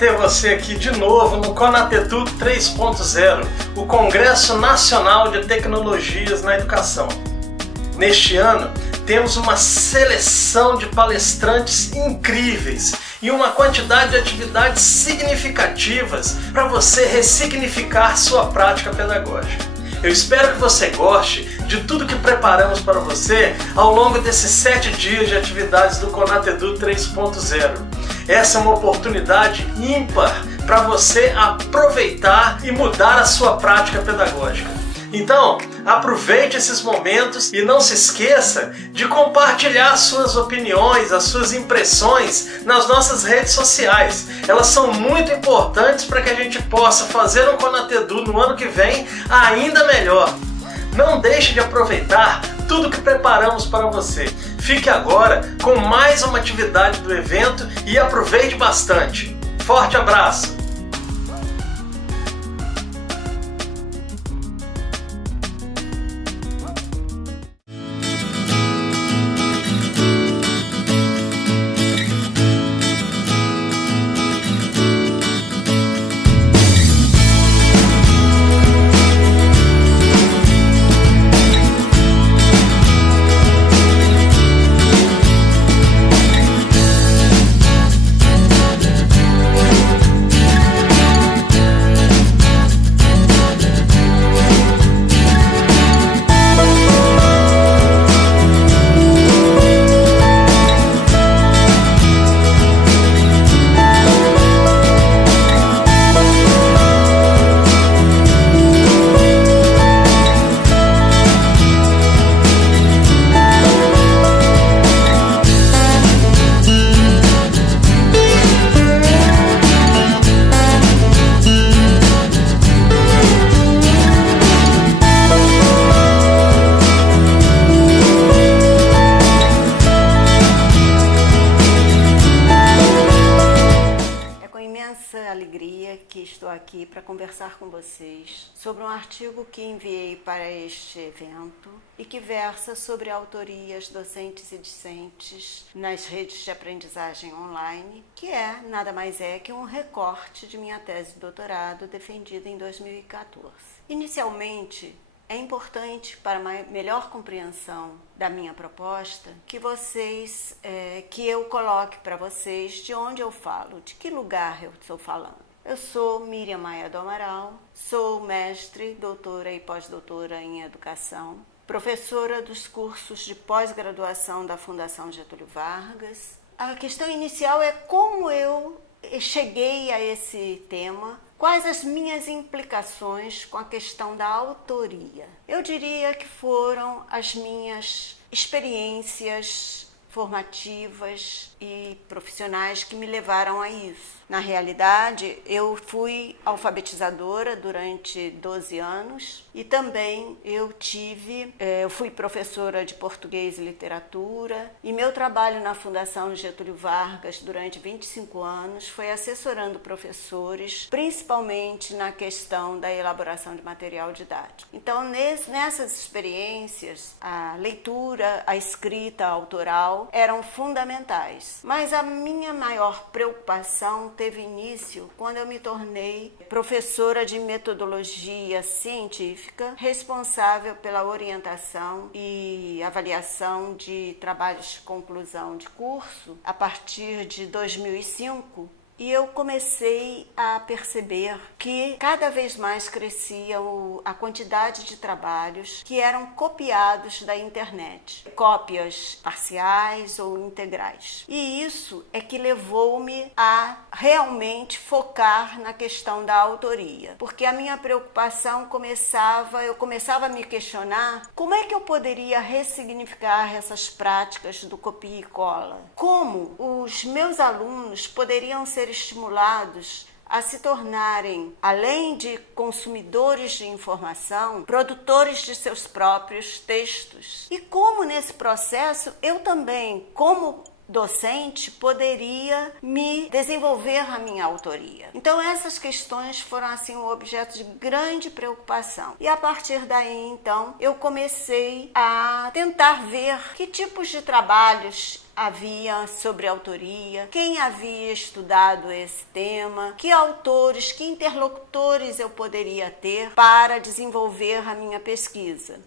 ter você aqui de novo no Conatedu 3.0, o Congresso Nacional de Tecnologias na Educação. Neste ano, temos uma seleção de palestrantes incríveis e uma quantidade de atividades significativas para você ressignificar sua prática pedagógica. Eu espero que você goste de tudo que preparamos para você ao longo desses 7 dias de atividades do Conatedu 3.0. Essa é uma oportunidade ímpar para você aproveitar e mudar a sua prática pedagógica. Então, aproveite esses momentos e não se esqueça de compartilhar suas opiniões, as suas impressões nas nossas redes sociais. Elas são muito importantes para que a gente possa fazer um Conatedu no ano que vem ainda melhor. Não deixe de aproveitar tudo que preparamos para você. Fique agora com mais uma atividade do evento e aproveite bastante. Forte abraço! Alegria que estou aqui para conversar com vocês sobre um artigo que enviei para este evento e que versa sobre autorias docentes e discentes nas redes de aprendizagem online, que nada mais é que um recorte de minha tese de doutorado defendida em 2014. Inicialmente, é importante para uma melhor compreensão da minha proposta que eu coloque para vocês de onde eu falo, de que lugar eu estou falando. Eu sou Miriam Maia do Amaral, sou mestre, doutora e pós-doutora em educação, professora dos cursos de pós-graduação da Fundação Getúlio Vargas. A questão inicial é como eu cheguei a esse tema. Quais as minhas implicações com a questão da autoria? Eu diria que foram as minhas experiências formativas e profissionais que me levaram a isso. Na realidade, eu fui alfabetizadora durante 12 anos e também eu fui professora de português e literatura, e meu trabalho na Fundação Getúlio Vargas durante 25 anos foi assessorando professores, principalmente na questão da elaboração de material didático. Então, nessas experiências, a leitura, a escrita autoral eram fundamentais. Mas a minha maior preocupação teve início quando eu me tornei professora de metodologia científica, responsável pela orientação e avaliação de trabalhos de conclusão de curso a partir de 2005. E eu comecei a perceber que cada vez mais crescia a quantidade de trabalhos que eram copiados da internet, cópias parciais ou integrais. E isso é que levou-me a realmente focar na questão da autoria, porque a minha preocupação eu começava a me questionar como é que eu poderia ressignificar essas práticas do copia e cola, como os meus alunos poderiam ser estimulados a se tornarem, além de consumidores de informação, produtores de seus próprios textos. E como nesse processo eu também, como docente, poderia me desenvolver a minha autoria. Então essas questões foram assim um objeto de grande preocupação. E a partir daí, então, eu comecei a tentar ver que tipos de trabalhos havia sobre autoria, quem havia estudado esse tema, que autores, que interlocutores eu poderia ter para desenvolver a minha pesquisa.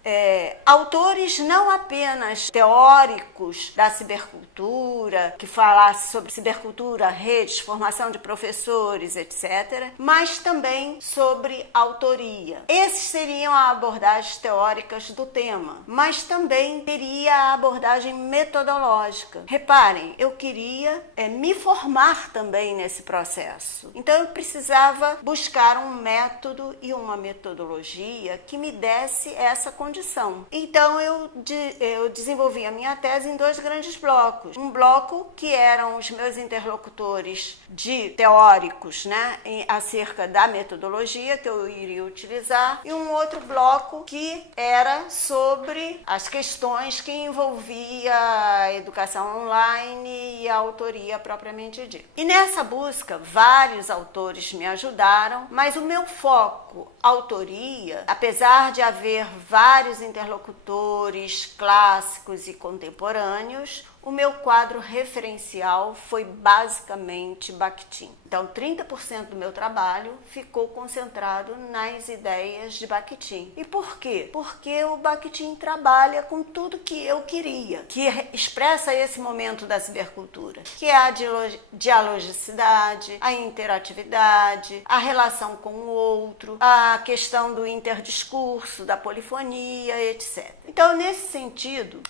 Autores não apenas teóricos da cibercultura, que falassem sobre cibercultura, redes, formação de professores, etc., mas também sobre autoria. Esses seriam as abordagens teóricas do tema, mas também teria a abordagem metodológica. Reparem, eu queria me formar também nesse processo. Então eu precisava buscar um método e uma metodologia que me desse essa condição. Então eu desenvolvi a minha tese em 2 grandes blocos. Um bloco que eram os meus interlocutores teóricos, né, acerca da metodologia que eu iria utilizar, e um outro bloco que era sobre as questões que envolvia a educação online e a autoria propriamente dita. E nessa busca, vários autores me ajudaram, mas o meu foco, autoria, apesar de haver vários interlocutores clássicos e contemporâneos, o meu quadro referencial foi basicamente Bakhtin. Então, 30% do meu trabalho ficou concentrado nas ideias de Bakhtin. E por quê? Porque o Bakhtin trabalha com tudo que eu queria, que expressa esse momento da cibercultura, que é a dialogicidade, a interatividade, a relação com o outro, a questão do interdiscurso, da polifonia, etc. Então, nesse sentido,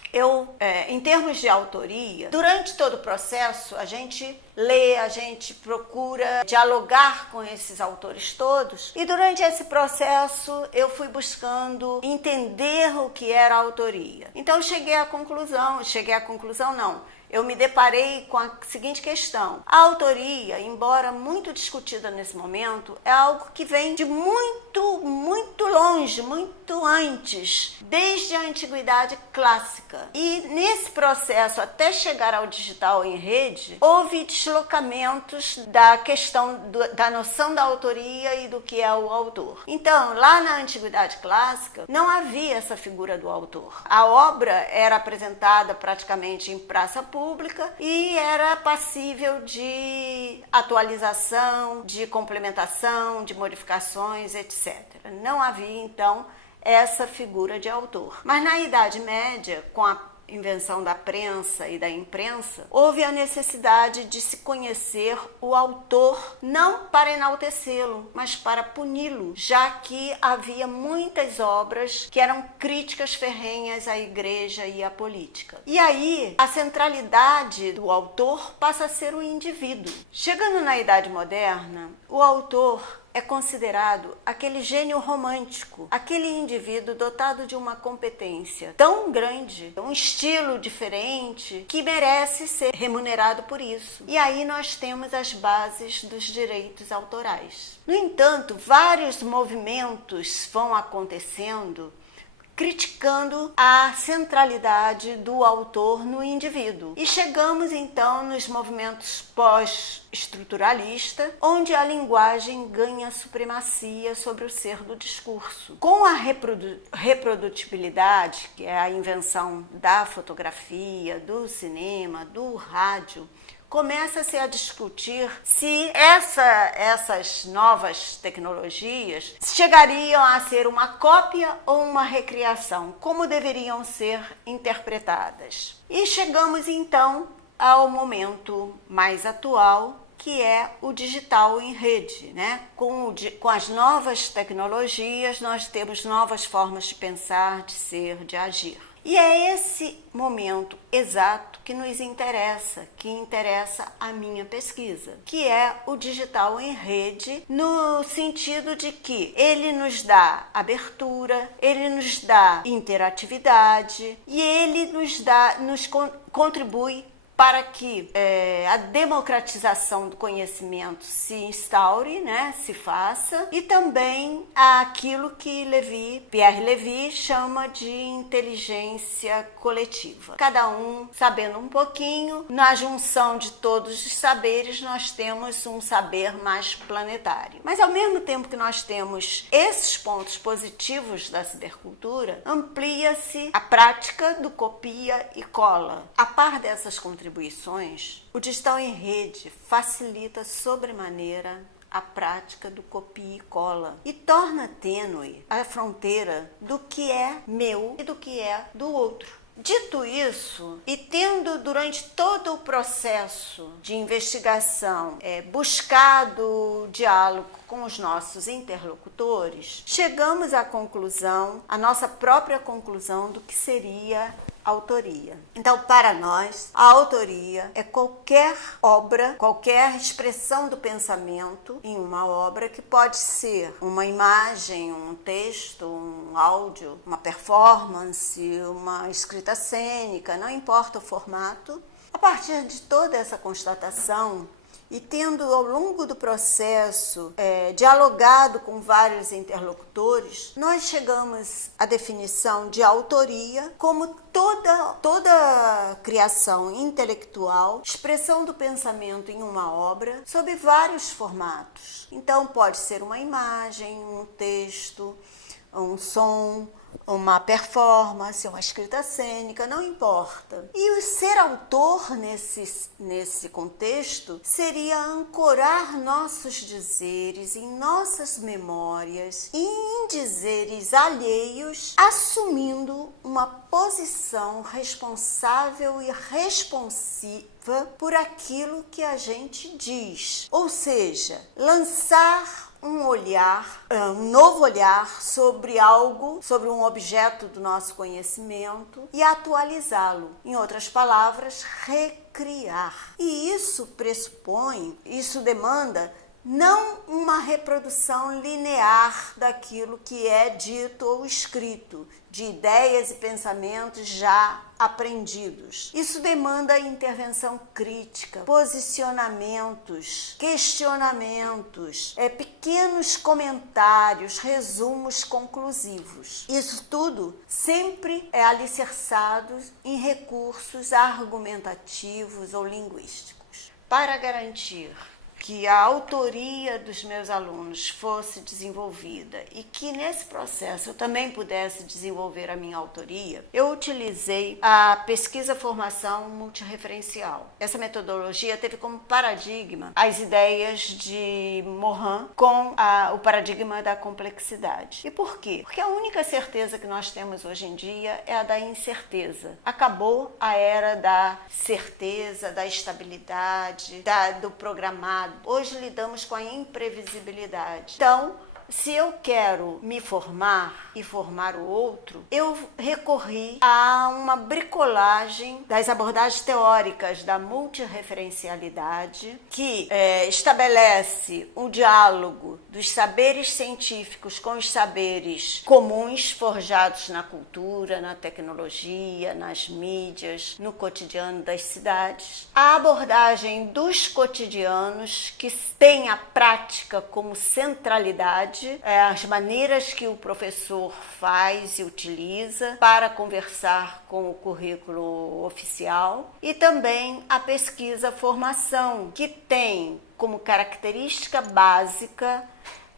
em termos de autoria, durante todo o processo, a gente lê, a gente procura dialogar com esses autores todos, e durante esse processo eu fui buscando entender o que era a autoria. Então eu me deparei com a seguinte questão: a autoria, embora muito discutida nesse momento, é algo que vem de muito, muito longe, muito antes, desde a antiguidade clássica. E nesse processo, até chegar ao digital em rede, houve deslocamentos da questão da noção da autoria e do que é o autor. Então, lá na antiguidade clássica, não havia essa figura do autor. A obra era apresentada praticamente em praça pública e era passível de atualização, de complementação, de modificações, etc. Não havia, então, essa figura de autor. Mas na Idade Média, com a invenção da prensa e da imprensa, houve a necessidade de se conhecer o autor, não para enaltecê-lo, mas para puni-lo, já que havia muitas obras que eram críticas ferrenhas à igreja e à política. E aí, a centralidade do autor passa a ser o indivíduo. Chegando na Idade Moderna, o autor é considerado aquele gênio romântico, aquele indivíduo dotado de uma competência tão grande, um estilo diferente, que merece ser remunerado por isso. E aí nós temos as bases dos direitos autorais. No entanto, vários movimentos vão acontecendo criticando a centralidade do autor no indivíduo. E chegamos então nos movimentos pós-estruturalista, onde a linguagem ganha supremacia sobre o ser do discurso. Com a reprodutibilidade, que é a invenção da fotografia, do cinema, do rádio, começa-se a discutir se essas novas tecnologias chegariam a ser uma cópia ou uma recriação, como deveriam ser interpretadas. E chegamos então ao momento mais atual, que é o digital em rede, né? Com as novas tecnologias, nós temos novas formas de pensar, de ser, de agir. E é esse momento exato que nos interessa, que interessa a minha pesquisa, que é o digital em rede, no sentido de que ele nos dá abertura, ele nos dá interatividade e ele nos contribui para que a democratização do conhecimento se instaure, né, se faça, e também aquilo que Pierre Levy chama de inteligência coletiva. Cada um sabendo um pouquinho, na junção de todos os saberes, nós temos um saber mais planetário. Mas ao mesmo tempo que nós temos esses pontos positivos da cibercultura, amplia-se a prática do copia e cola. A par dessas contribuições, contribuições, o digital em rede facilita sobremaneira a prática do copia e cola e torna tênue a fronteira do que é meu e do que é do outro. Dito isso, e tendo durante todo o processo de investigação buscado diálogo com os nossos interlocutores, chegamos à conclusão, a nossa própria conclusão do que seria autoria. Então, para nós, a autoria é qualquer obra, qualquer expressão do pensamento em uma obra, que pode ser uma imagem, um texto, um áudio, uma performance, uma escrita cênica, não importa o formato. A partir de toda essa constatação, e tendo ao longo do processo dialogado com vários interlocutores, nós chegamos à definição de autoria como toda criação intelectual, expressão do pensamento em uma obra, sob vários formatos. Então pode ser uma imagem, um texto, um som, uma performance, uma escrita cênica, não importa. E o ser autor nesse contexto seria ancorar nossos dizeres em nossas memórias e em dizeres alheios, assumindo uma posição responsável e responsiva por aquilo que a gente diz. Ou seja, lançar um novo olhar sobre algo, sobre um objeto do nosso conhecimento e atualizá-lo. Em outras palavras, recriar. E isso demanda não uma reprodução linear daquilo que é dito ou escrito, de ideias e pensamentos já aprendidos. Isso demanda intervenção crítica, posicionamentos, questionamentos, pequenos comentários, resumos conclusivos. Isso tudo sempre é alicerçado em recursos argumentativos ou linguísticos. Para garantir que a autoria dos meus alunos fosse desenvolvida e que nesse processo eu também pudesse desenvolver a minha autoria, eu utilizei a pesquisa-formação multirreferencial. Essa metodologia teve como paradigma as ideias de Morin com o paradigma da complexidade. E por quê? Porque a única certeza que nós temos hoje em dia é a da incerteza. Acabou a era da certeza, da estabilidade, do programado. Hoje lidamos com a imprevisibilidade. Então, se eu quero me formar e formar o outro, eu recorri a uma bricolagem das abordagens teóricas da multirreferencialidade, que estabelece o diálogo dos saberes científicos com os saberes comuns forjados na cultura, na tecnologia, nas mídias, no cotidiano das cidades. A abordagem dos cotidianos, que tem a prática como centralidade, as maneiras que o professor faz e utiliza para conversar com o currículo oficial, e também a pesquisa-formação, que tem como característica básica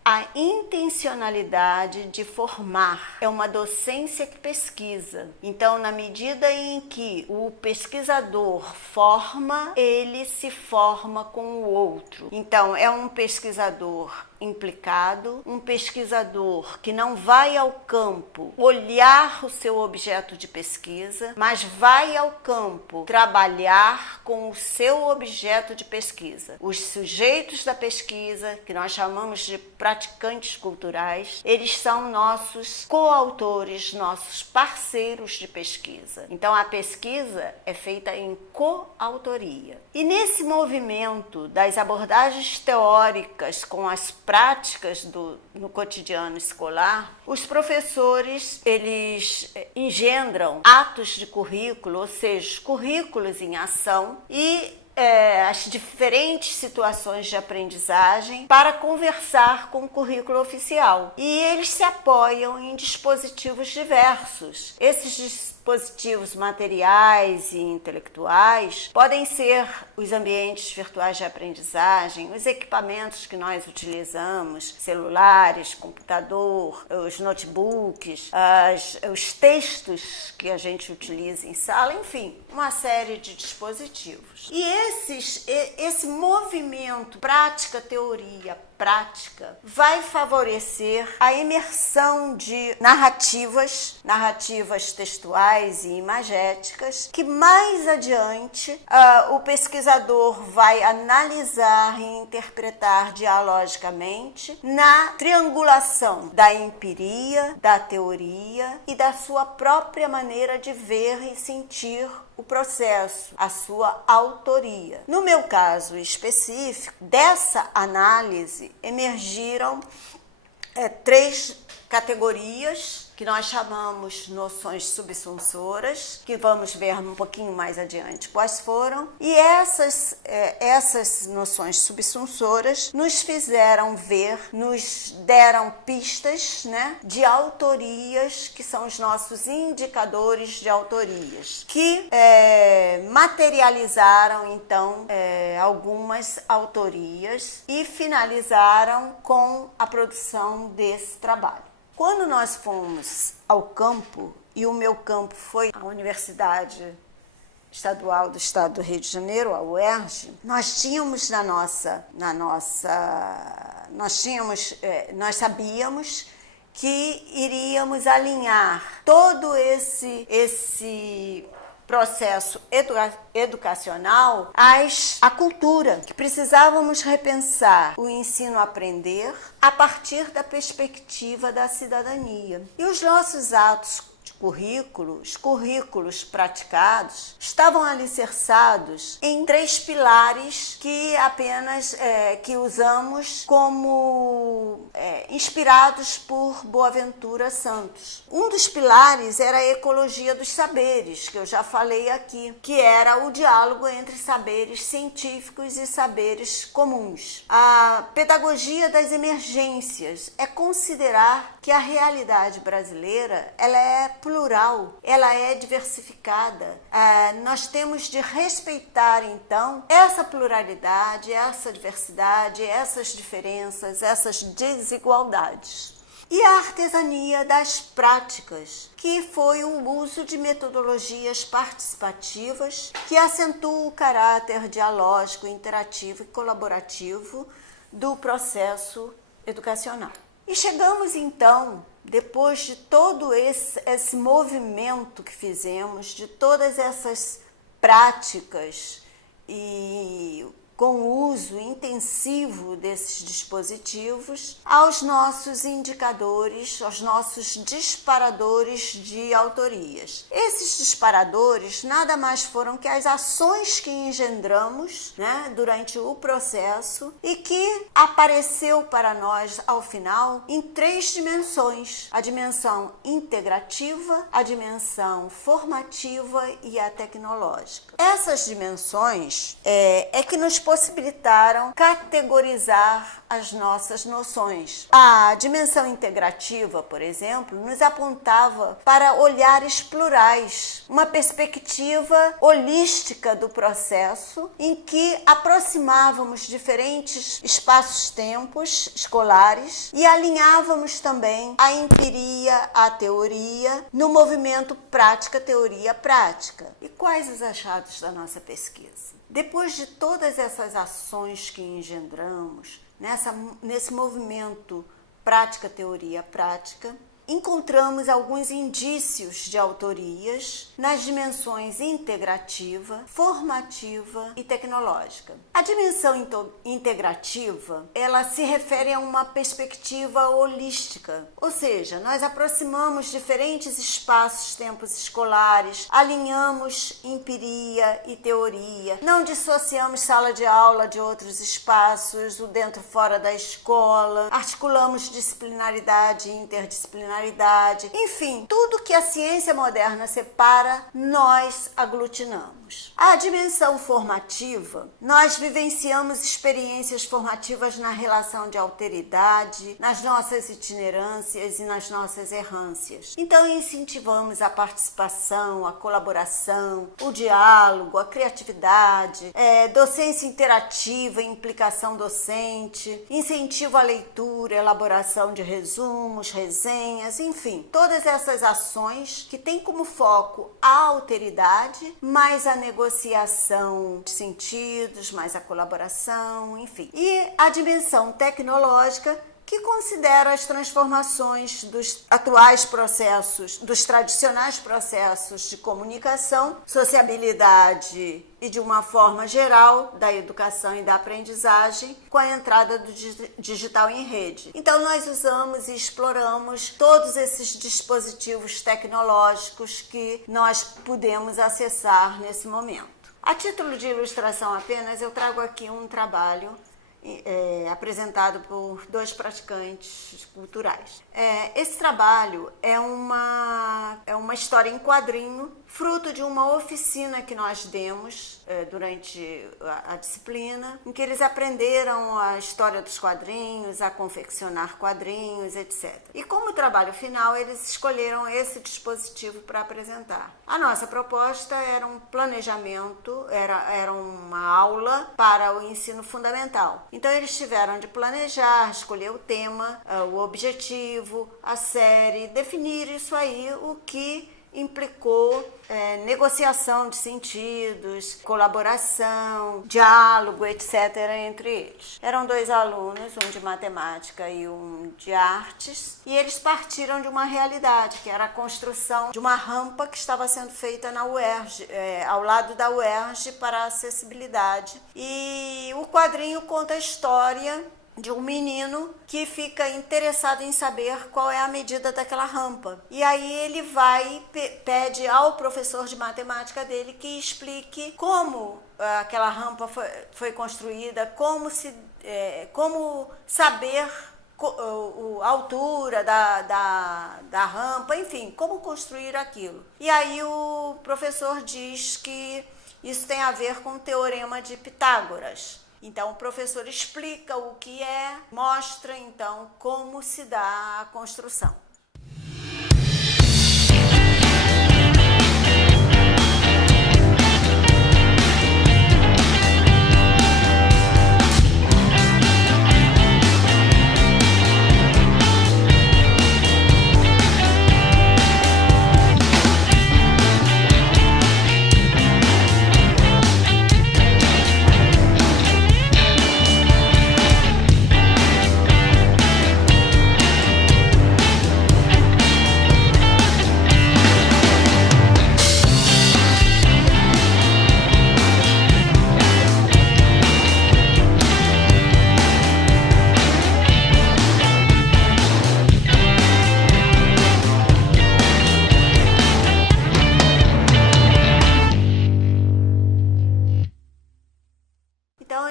a intencionalidade de formar. É uma docência que pesquisa. Então, na medida em que o pesquisador forma, ele se forma com o outro. Então, é um pesquisador implicado, um pesquisador que não vai ao campo olhar o seu objeto de pesquisa, mas vai ao campo trabalhar com o seu objeto de pesquisa. Os sujeitos da pesquisa, que nós chamamos de praticantes culturais, eles são nossos coautores, nossos parceiros de pesquisa. Então, a pesquisa é feita em coautoria. E nesse movimento das abordagens teóricas com as práticas no cotidiano escolar, os professores, eles engendram atos de currículo, ou seja, currículos em ação, e as diferentes situações de aprendizagem para conversar com o currículo oficial. E eles se apoiam em dispositivos diversos. Esses dispositivos materiais e intelectuais podem ser os ambientes virtuais de aprendizagem, os equipamentos que nós utilizamos, celulares, computador, os notebooks, os textos que a gente utiliza em sala, enfim, uma série de dispositivos. E esse movimento prática-teoria, prática, vai favorecer a imersão de narrativas textuais e imagéticas, que mais adiante o pesquisador vai analisar e interpretar dialogicamente na triangulação da empiria, da teoria e da sua própria maneira de ver e sentir o processo, a sua autoria. No meu caso específico, dessa análise emergiram 3 categorias que nós chamamos noções subsunsoras, que vamos ver um pouquinho mais adiante quais foram, e essas noções subsunsoras nos fizeram ver, nos deram pistas, né, de autorias, que são os nossos indicadores de autorias, que materializaram então algumas autorias e finalizaram com a produção desse trabalho. Quando nós fomos ao campo, e o meu campo foi a Universidade Estadual do Estado do Rio de Janeiro, a UERJ, nós sabíamos que iríamos alinhar todo esse processo educacional à cultura, que precisávamos repensar o ensino-aprender a partir da perspectiva da cidadania. E os nossos atos de currículo, os currículos praticados, estavam alicerçados em 3 pilares que usamos como inspirados por Boaventura Santos. Um dos pilares era a ecologia dos saberes, que eu já falei aqui, que era o diálogo entre saberes científicos e saberes comuns. A pedagogia das emergências é considerar que a realidade brasileira ela é plural, ela é diversificada. Nós temos de respeitar, então, essa pluralidade, essa diversidade, essas diferenças, essas desigualdades. E a artesania das práticas, que foi o uso de metodologias participativas que acentuam o caráter dialógico, interativo e colaborativo do processo educacional. E chegamos, então, depois de todo esse movimento que fizemos, de todas essas práticas e com o uso intensivo desses dispositivos, aos nossos indicadores, aos nossos disparadores de autorias. Esses disparadores nada mais foram que as ações que engendramos, né, durante o processo e que apareceu para nós, ao final, em 3 dimensões: a dimensão integrativa, a dimensão formativa e a tecnológica. Essas dimensões é que nos possibilitaram categorizar as nossas noções. A dimensão integrativa, por exemplo, nos apontava para olhares plurais, uma perspectiva holística do processo em que aproximávamos diferentes espaços-tempos escolares e alinhávamos também a empiria, a teoria, no movimento prática-teoria-prática. E quais os achados da nossa pesquisa? Depois de todas essas ações que engendramos, nesse movimento prática-teoria-prática, encontramos alguns indícios de autorias nas dimensões integrativa, formativa e tecnológica. A dimensão integrativa, ela se refere a uma perspectiva holística, ou seja, nós aproximamos diferentes espaços, tempos escolares, alinhamos empiria e teoria, não dissociamos sala de aula de outros espaços, o dentro e fora da escola, articulamos disciplinaridade e interdisciplinaridade, interdisciplinaridade, enfim, tudo que a ciência moderna separa, nós aglutinamos. A dimensão formativa, nós vivenciamos experiências formativas na relação de alteridade, nas nossas itinerâncias e nas nossas errâncias. Então, incentivamos a participação, a colaboração, o diálogo, a criatividade, docência interativa, implicação docente, incentivo à leitura, elaboração de resumos, resenhas, enfim, todas essas ações que têm como foco a alteridade, mais a negociação de sentidos, mais a colaboração, enfim. E a dimensão tecnológica, que considera as transformações dos atuais processos, dos tradicionais processos de comunicação, sociabilidade e, de uma forma geral, da educação e da aprendizagem, com a entrada do digital em rede. Então, nós usamos e exploramos todos esses dispositivos tecnológicos que nós podemos acessar nesse momento. A título de ilustração apenas, eu trago aqui um trabalho apresentado por 2 praticantes culturais. Esse trabalho é uma história em quadrinho, fruto de uma oficina que nós demos durante a disciplina, em que eles aprenderam a história dos quadrinhos, a confeccionar quadrinhos, etc. E como trabalho final, eles escolheram esse dispositivo para apresentar. A nossa proposta era um planejamento, era uma aula para o ensino fundamental. Então, eles tiveram de planejar, escolher o tema, o objetivo, a série, definir isso aí, o que implicou negociação de sentidos, colaboração, diálogo, etc. entre eles. Eram 2 alunos, um de matemática e um de artes, e eles partiram de uma realidade, que era a construção de uma rampa que estava sendo feita na UERJ, ao lado da UERJ, para a acessibilidade. E o quadrinho conta a história de um menino que fica interessado em saber qual é a medida daquela rampa. E aí ele pede ao professor de matemática dele que explique como aquela rampa foi construída, como saber a altura da rampa, enfim, como construir aquilo. E aí o professor diz que isso tem a ver com o teorema de Pitágoras. Então, o professor explica o que é, mostra, então, como se dá a construção.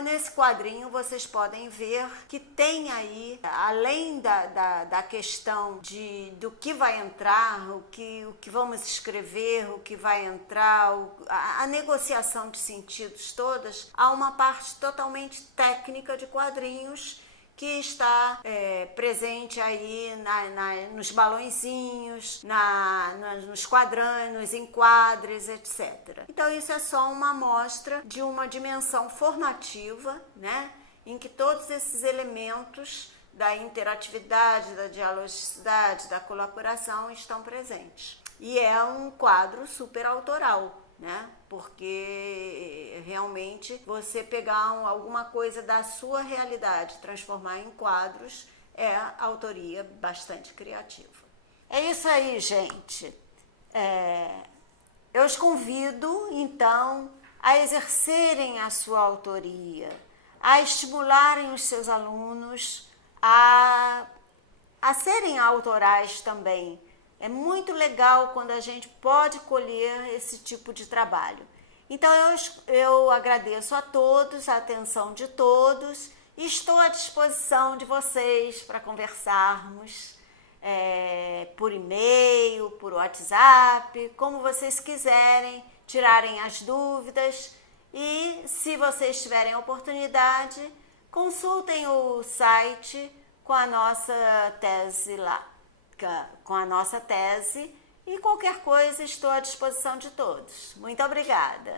Nesse quadrinho vocês podem ver que tem aí, além da questão do que vai entrar, o que vamos escrever, o que vai entrar, a negociação de sentidos todas, há uma parte totalmente técnica de quadrinhos que está presente aí nos balõezinhos, nos quadrantes, nos enquadres, etc. Então isso é só uma amostra de uma dimensão formativa, né, em que todos esses elementos da interatividade, da dialogicidade, da colaboração estão presentes. E é um quadro super autoral, né? Porque realmente você pegar alguma coisa da sua realidade, transformar em quadros, é autoria bastante criativa. É isso aí, gente. Eu os convido, então, a exercerem a sua autoria, a estimularem os seus alunos a serem autorais também. É muito legal quando a gente pode colher esse tipo de trabalho. Então eu agradeço a todos, a atenção de todos, e estou à disposição de vocês para conversarmos. por e-mail, por WhatsApp, como vocês quiserem, tirarem as dúvidas. E se vocês tiverem oportunidade, consultem o site com a nossa tese lá, e qualquer coisa estou à disposição de todos. Muito obrigada!